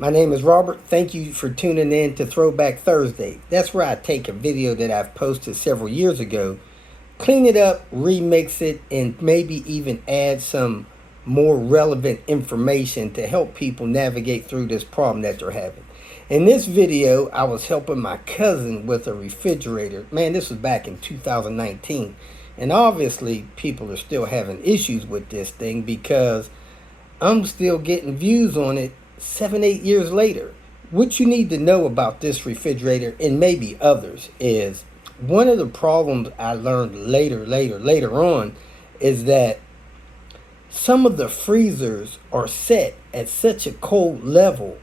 My name is Robert. Thank you for tuning in to Throwback Thursday. That's where I take a video that I've posted several years ago, clean it up, remix it, and maybe even add some more relevant information to help people navigate through this problem that they're having. In this video, I was helping my cousin with a refrigerator. Man, this was back in 2019. And obviously, people are still having issues with this thing because I'm still getting views on it 7-8 years later. What you need to know about this refrigerator, and maybe others, is one of the problems I learned later on is that some of the freezers are set at such a cold level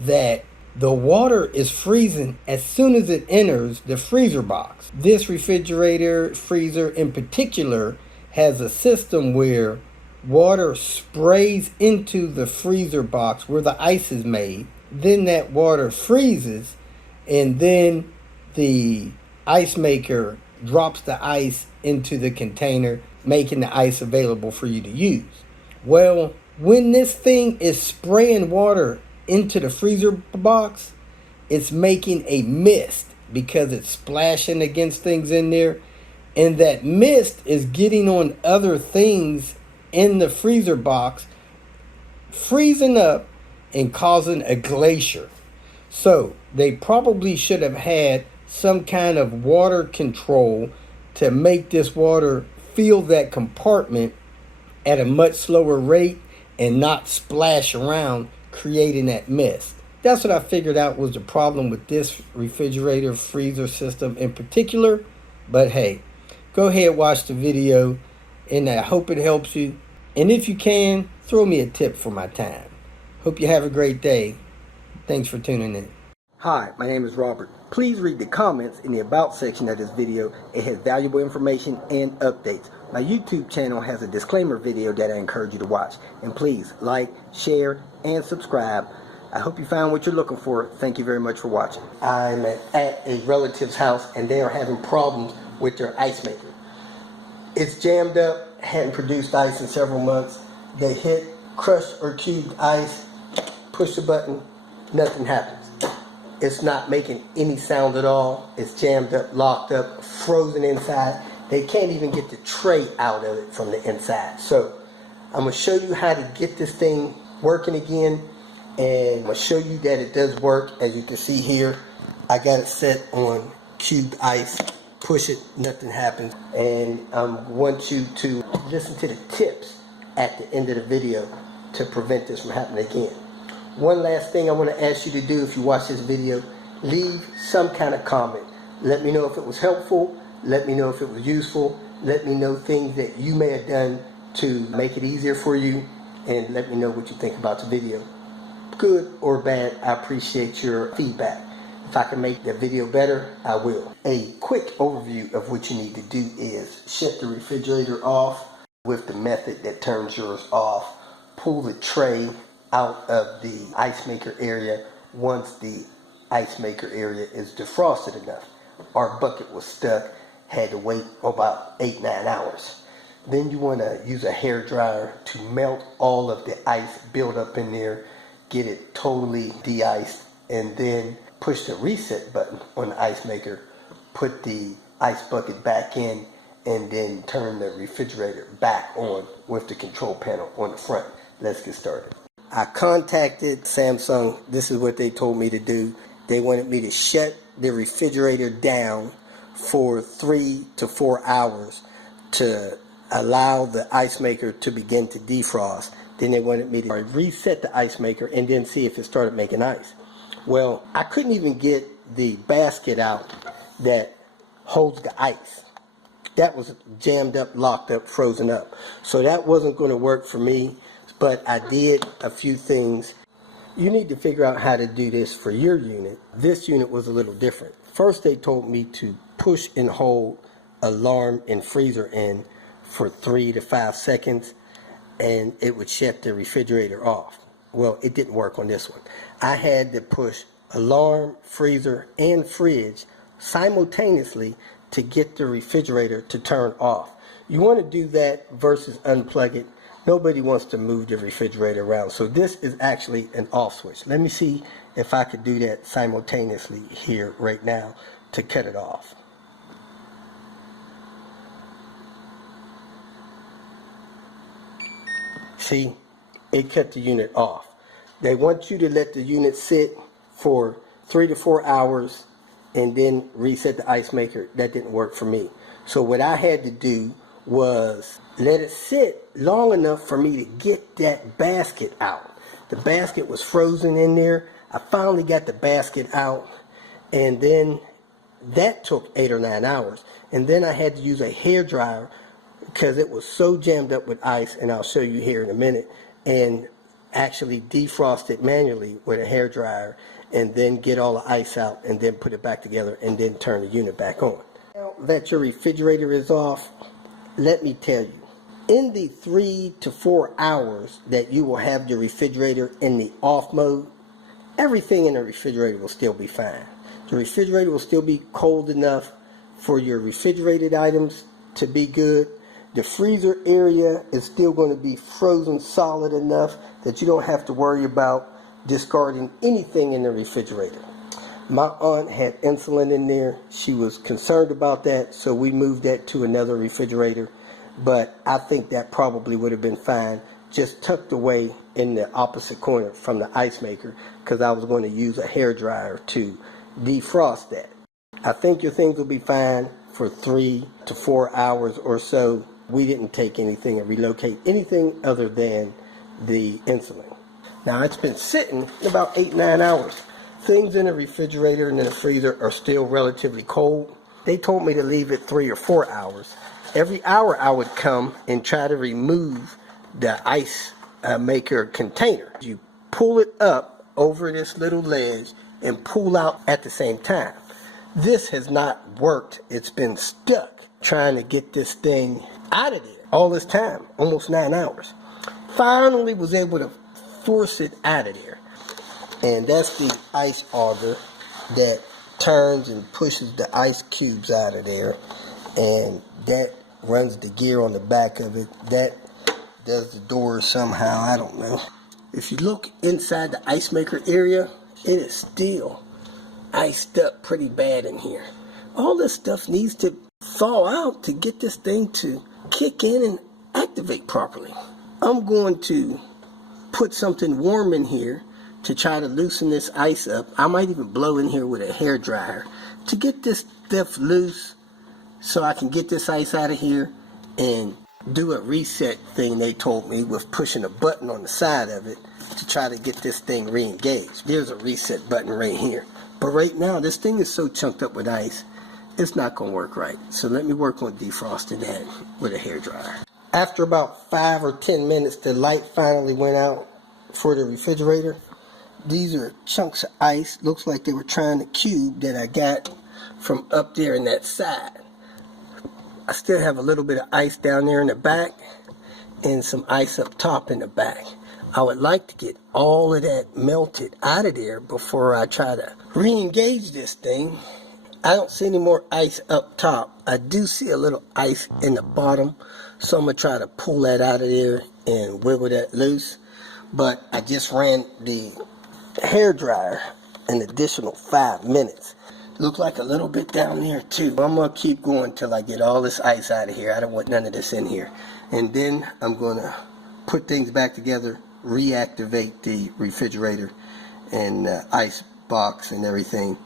that the water is freezing as soon as it enters the freezer box. This refrigerator, freezer in particular, has a system where water sprays into the freezer box where the ice is made. Then that water freezes, and then the ice maker drops the ice into the container, making the ice available for you to use. Well, when this thing is spraying water into the freezer box, it's making a mist because it's splashing against things in there, and that mist is getting on other things in the freezer box, freezing up and causing a glacier. So they probably should have had some kind of water control to make this water fill that compartment at a much slower rate and not splash around, creating that mist. That's what I figured out was the problem with this refrigerator freezer system in particular. But hey, go ahead, watch the video, and I hope it helps you. And if you can, throw me a tip for my time. Hope you have a great day. Thanks for tuning in. Hi, my name is Robert. Please read the comments in the About section of this video. It has valuable information and updates. My YouTube channel has a disclaimer video that I encourage you to watch. And please like, share, and subscribe. I hope you found what you're looking for. Thank you very much for watching. I'm at a relative's house and they are having problems with their ice maker. It's jammed up, hadn't produced ice in several months. They hit crushed or cubed ice, push the button, nothing happens. It's not making any sound at all. It's jammed up, locked up, frozen inside. They can't even get the tray out of it from the inside. So I'm going to show you how to get this thing working again, and I'm going to show you that it does work. As you can see here, I got it set on cubed ice. Push it, nothing happens. And I want you to listen to the tips at the end of the video to prevent this from happening again. One last thing I want to ask you to do if you watch this video, leave some kind of comment. Let me know if it was helpful. Let me know if it was useful. Let me know things that you may have done to make it easier for you. And let me know what you think about the video. Good or bad, I appreciate your feedback. If I can make the video better, I will. A quick overview of what you need to do is shut the refrigerator off with the method that turns yours off. Pull the tray out of the ice maker area once the ice maker area is defrosted enough. Our bucket was stuck, had to wait about 8-9 hours. Then you want to use a hair dryer to melt all of the ice built up in there, get it totally de-iced, and then push the reset button on the ice maker, put the ice bucket back in, and then turn the refrigerator back on with the control panel on the front. Let's get started. I contacted Samsung. This is what they told me to do. They wanted me to shut the refrigerator down for 3 to 4 hours to allow the ice maker to begin to defrost. Then they wanted me to reset the ice maker and then see if it started making ice. Well, I couldn't even get the basket out that holds the ice. That was jammed up, locked up, frozen up. So that wasn't going to work for me, but I did a few things. You need to figure out how to do this for your unit. This unit was a little different. First, they told me to push and hold alarm and freezer in for 3 to 5 seconds, and it would shut the refrigerator off. Well, it didn't work on this one. I had to push alarm, freezer, and fridge simultaneously to get the refrigerator to turn off. You want to do that versus unplug it. Nobody wants to move the refrigerator around. So this is actually an off switch. Let me see if I could do that simultaneously here right now to cut it off. See, it cut the unit off. They want you to let the unit sit for 3 to 4 hours and then reset the ice maker. That didn't work for me. So what I had to do was let it sit long enough for me to get that basket out. The basket was frozen in there. I finally got the basket out, and then that took 8 or 9 hours. And then I had to use a hair dryer because it was so jammed up with ice, and I'll show you here in a minute, and actually defrost it manually with a hair dryer and then get all the ice out and then put it back together and then turn the unit back on. Now that your refrigerator is off, let me tell you, in the 3 to 4 hours that you will have your refrigerator in the off mode, everything in the refrigerator will still be fine. The refrigerator will still be cold enough for your refrigerated items to be good. The freezer area is still going to be frozen solid enough that you don't have to worry about discarding anything in the refrigerator. My aunt had insulin in there. She was concerned about that, so we moved that to another refrigerator. But I think that probably would have been fine, just tucked away in the opposite corner from the ice maker, because I was going to use a hair dryer to defrost that. I think your things will be fine for 3 to 4 hours or so. We didn't take anything and relocate anything other than the insulin. Now it's been sitting about 8-9 hours. Things in the refrigerator and in the freezer are still relatively cold. They told me to leave it 3 or 4 hours. Every hour I would come and try to remove the ice maker container. You pull it up over this little ledge and pull out at the same time. This has not worked. It's been stuck trying to get this thing out of there all this time, almost 9 hours. Finally was able to force it out of there. And that's the ice auger that turns and pushes the ice cubes out of there, and that runs the gear on the back of it. That does the doors somehow, I don't know. If you look inside the ice maker area, it is still iced up pretty bad in here. All this stuff needs to thaw out to get this thing to kick in and activate properly. I'm going to put something warm in here to try to loosen this ice up. I might even blow in here with a hair dryer to get this stuff loose so I can get this ice out of here and do a reset thing they told me with pushing a button on the side of it to try to get this thing re-engaged. There's a reset button right here. But right now this thing is so chunked up with ice, it's not going to work right. So let me work on defrosting that with a hair dryer. After about 5 or 10 minutes, the light finally went out for the refrigerator. These are chunks of ice. Looks like they were trying to cube that I got from up there in that side. I still have a little bit of ice down there in the back and some ice up top in the back. I would like to get all of that melted out of there before I try to re-engage this thing. I don't see any more ice up top. I do see a little ice in the bottom, so I'm going to try to pull that out of there and wiggle that loose. But I just ran the hair dryer an additional 5 minutes. Look like a little bit down there too. I'm going to keep going till I get all this ice out of here. I don't want none of this in here. And then I'm going to put things back together, reactivate the refrigerator and ice box and everything,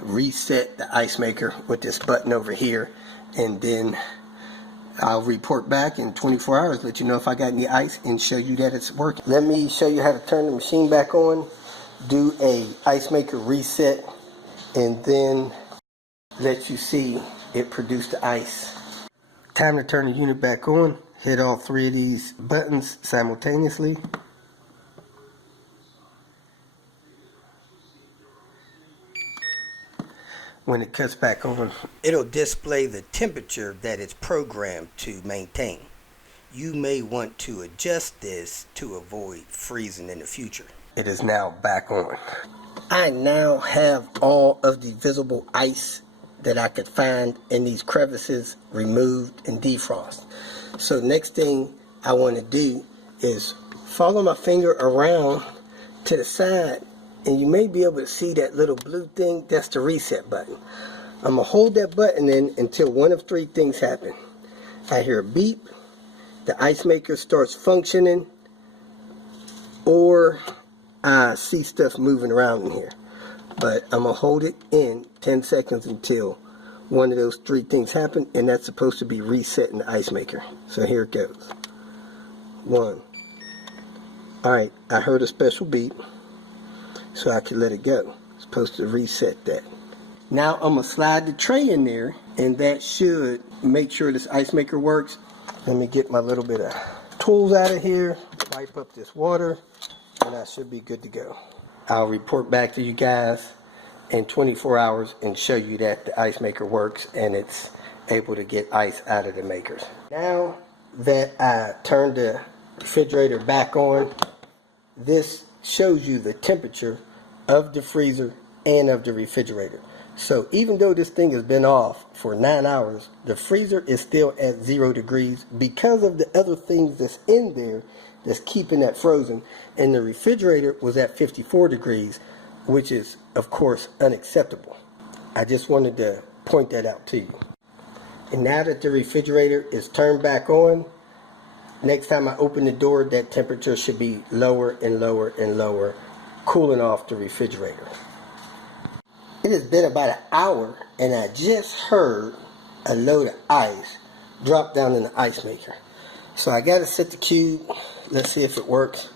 reset the ice maker with this button over here, and then I'll report back in 24 hours, let you know if I got any ice and show you that it's working. Let me show you how to turn the machine back on, do a ice maker reset, and then let you see it produce the ice. Time to turn the unit back on. Hit all 3 of these buttons simultaneously. When it cuts back on, it'll display the temperature that it's programmed to maintain. You may want to adjust this to avoid freezing in the future. It is now back on. I now have all of the visible ice that I could find in these crevices removed and defrost. So next thing I want to do is follow my finger around to the side, and you may be able to see that little blue thing. That's the reset button. I'm going to hold that button in until one of three things happen. I hear a beep, the ice maker starts functioning, or I see stuff moving around in here. But I'm going to hold it in 10 seconds until one of those three things happen, and that's supposed to be resetting the ice maker. So here it goes. 1. Alright, I heard a special beep, so I can let it go. It's supposed to reset that. Now I'm going to slide the tray in there, and that should make sure this ice maker works. Let me get my little bit of tools out of here, wipe up this water, and I should be good to go. I'll report back to you guys in 24 hours and show you that the ice maker works and it's able to get ice out of the makers. Now that I turned the refrigerator back on, this shows you the temperature of the freezer and of the refrigerator. So even though this thing has been off for 9 hours, the freezer is still at 0 degrees because of the other things that's in there that's keeping that frozen. And the refrigerator was at 54 degrees, which is of course unacceptable. I just wanted to point that out to you. And now that the refrigerator is turned back on, next time I open the door, that temperature should be lower and lower and lower, cooling off the refrigerator. It has been about an hour and I just heard a load of ice drop down in the ice maker. So I gotta set the cube. Let's see if it works.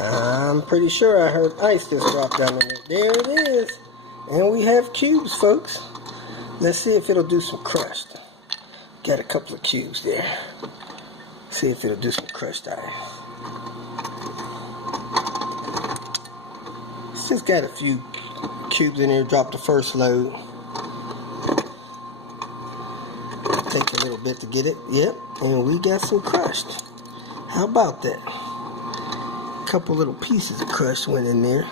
I'm pretty sure I heard ice just drop down in there. There it is. And we have cubes, folks. Let's see if it'll do some crushed. Got a couple of cubes there. See if it'll do some crushed ice. It's just got a few cubes in there. Drop the first load. Take a little bit to get it. Yep, and we got some crushed. How about that? A couple little pieces of crushed went in there.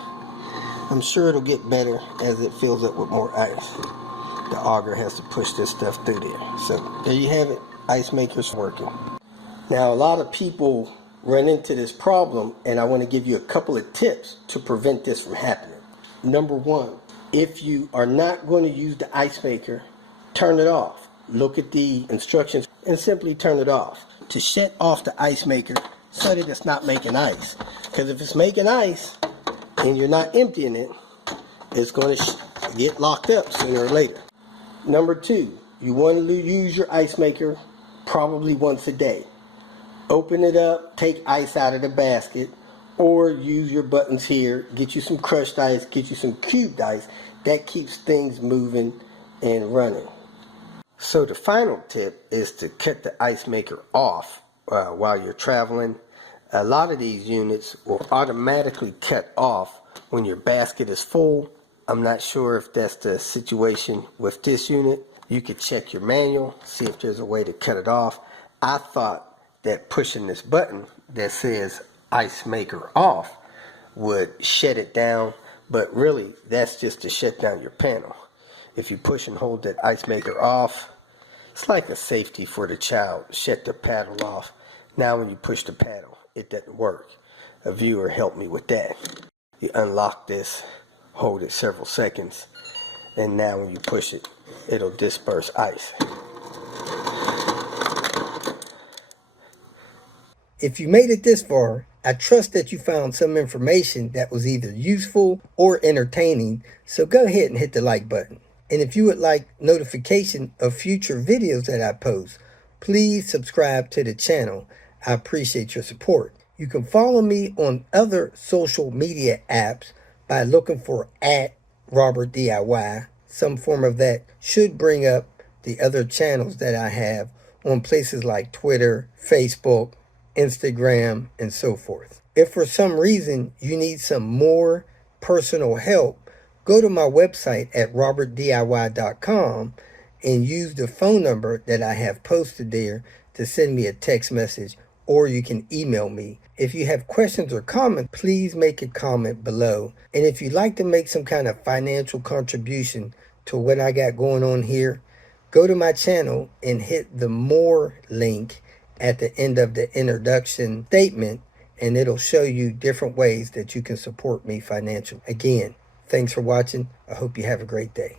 I'm sure it'll get better as it fills up with more ice. The auger has to push this stuff through there. So there you have it. Ice maker's working. Now a lot of people run into this problem, and I want to give you a couple of tips to prevent this from happening. Number one, if you are not going to use the ice maker, turn it off. Look at the instructions and simply turn it off to shut off the ice maker so that it's not making ice. Because if it's making ice and you're not emptying it, it's going to get locked up sooner or later. Number two, you want to use your ice maker probably once a day. Open it up, take ice out of the basket, or use your buttons here, get you some crushed ice, get you some cubed ice. That keeps things moving and running. So the final tip is to cut the ice maker off while you're traveling. A lot of these units will automatically cut off when your basket is full. I'm not sure if that's the situation with this unit. You could check your manual, see if there's a way to cut it off. I thought that pushing this button that says ice maker off would shut it down, but really that's just to shut down your panel. If you push and hold that ice maker off, it's like a safety for the child. Shut the paddle off. Now when you push the paddle, it doesn't work. A viewer helped me with that. You unlock this, hold it several seconds, and now when you push it, it'll disperse ice. If you made it this far, I trust that you found some information that was either useful or entertaining, so go ahead and hit the like button. And if you would like notification of future videos that I post, please subscribe to the channel. I appreciate your support. You can follow me on other social media apps by looking for @RobertDIY. Some form of that should bring up the other channels that I have on places like Twitter, Facebook, Instagram, and so forth. If for some reason you need some more personal help, go to my website at robertdiy.com and use the phone number that I have posted there to send me a text message or you can email me. If you have questions or comments, please make a comment below. And if you'd like to make some kind of financial contribution to what I got going on here, go to my channel and hit the more link at the end of the introduction statement, and it'll show you different ways that you can support me financially. Again, thanks for watching. I hope you have a great day.